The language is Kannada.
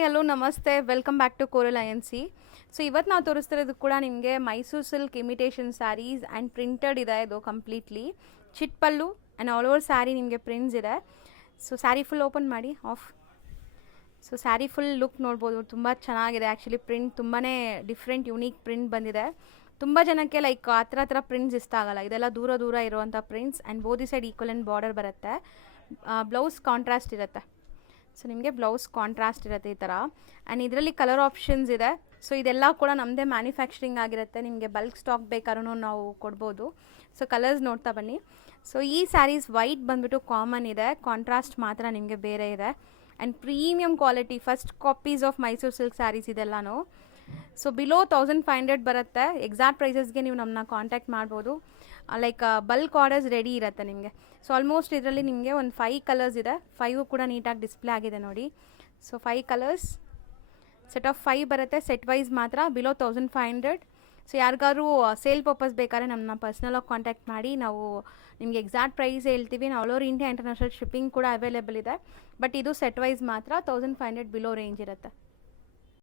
Hi hello namaste welcome back to Coral INC. So ಇವತ್ತು ನಾವು ತೋರಿಸ್ತಿರೋದು ಕೂಡ ನಿಮಗೆ Mysore silk imitation saris and printed ಇದೆ. ಇದು ಕಂಪ್ಲೀಟ್ಲಿ ಚಿಟ್ ಪಲ್ಲು ಆ್ಯಂಡ್ ಆಲ್ ಓವರ್ ಸ್ಯಾರಿ ನಿಮಗೆ ಪ್ರಿಂಟ್ಸ್ ಇದೆ. ಸೊ ಸ್ಯಾರಿ ಫುಲ್ ಓಪನ್ ಮಾಡಿ ಆಫ್. ಸೊ ಸ್ಯಾರಿ ಫುಲ್ ಲುಕ್ ನೋಡ್ಬೋದು, ತುಂಬ ಚೆನ್ನಾಗಿದೆ. ಆ್ಯಕ್ಚುಲಿ ಪ್ರಿಂಟ್ ತುಂಬಾ ಡಿಫ್ರೆಂಟ್ ಯುನೀಕ್ ಪ್ರಿಂಟ್ ಬಂದಿದೆ. ತುಂಬ ಜನಕ್ಕೆ ಲೈಕ್ ಆ ಥರ ಪ್ರಿಂಟ್ಸ್ ಇಷ್ಟ ಆಗಲ್ಲ. ಇದೆಲ್ಲ ದೂರ ದೂರ ಇರುವಂಥ prints and ಬೋದಿ side equal and border ಬರುತ್ತೆ. ಬ್ಲೌಸ್ ಕಾಂಟ್ರಾಸ್ಟ್ ಇರುತ್ತೆ. ಸೊ ನಿಮಗೆ ಬ್ಲೌಸ್ ಕಾಂಟ್ರಾಸ್ಟ್ ಇರುತ್ತೆ ಈ ಥರ. ಆ್ಯಂಡ್ ಇದರಲ್ಲಿ ಕಲರ್ ಆಪ್ಷನ್ಸ್ ಇದೆ. ಸೊ ಇದೆಲ್ಲ ಕೂಡ ನಮ್ಮದೇ ಮ್ಯಾನುಫ್ಯಾಕ್ಚರಿಂಗ್ ಆಗಿರುತ್ತೆ. ನಿಮಗೆ ಬಲ್ಕ್ ಸ್ಟಾಕ್ ಬೇಕಾದ್ರೂ ನಾವು ಕೊಡ್ಬೋದು. ಸೊ ಕಲರ್ಸ್ ನೋಡ್ತಾ ಬನ್ನಿ. ಸೊ ಈ ಸ್ಯಾರೀಸ್ ವೈಟ್ ಬಂದುಬಿಟ್ಟು ಕಾಮನ್ ಇದೆ, ಕಾಂಟ್ರಾಸ್ಟ್ ಮಾತ್ರ ನಿಮಗೆ ಬೇರೆ ಇದೆ. And premium quality first copies of Mysore silk sarees ಇದೆಲ್ಲನೂ. ಸೊ ಬಿಲೋ 1500 ಬರುತ್ತೆ. ಎಕ್ಸಾಕ್ಟ್ ಪ್ರೈಸಸ್ಗೆ ನೀವು ನಮ್ಮನ್ನ ಕಾಂಟ್ಯಾಕ್ಟ್ ಮಾಡ್ಬೋದು. ಲೈಕ್ ಬಲ್ಕ್ ಆರ್ಡರ್ಸ್ ರೆಡಿ ಇರುತ್ತೆ ನಿಮಗೆ. ಸೊ ಆಲ್ಮೋಸ್ಟ್ ಇದರಲ್ಲಿ ನಿಮಗೆ ಒಂದು 5 ಕಲರ್ಸ್ ಇದೆ. 5 ಕೂಡ ನೀಟಾಗಿ ಡಿಸ್ಪ್ಲೇ ಆಗಿದೆ ನೋಡಿ. ಸೊ 5 ಕಲರ್ಸ್ ಸೆಟ್ ಆಫ್ 5 ಬರುತ್ತೆ. ಸೆಟ್ ವೈಸ್ ಮಾತ್ರ ಬಿಲೋ 1500. ಸೊ ಯಾರಿಗಾದ್ರು ಸೇಲ್ ಪರ್ಪಸ್ ಬೇಕಾದ್ರೆ ನಮ್ಮನ್ನ ಪರ್ಸ್ನಲಾಗಿ ಕಾಂಟ್ಯಾಕ್ಟ್ ಮಾಡಿ, ನಾವು ನಿಮಗೆ ಎಕ್ಸಾಕ್ಟ್ ಪ್ರೈಸ್ ಹೇಳ್ತೀವಿ. ನಾವು all over India international shipping ಕೂಡ ಅವೈಲೇಬಲ್ ಇದೆ. ಬಟ್ ಇದು ಸೆಟ್ ವೈಸ್ ಮಾತ್ರ 1500 ಬಿಲೋ ರೇಂಜ್ ಇರುತ್ತೆ.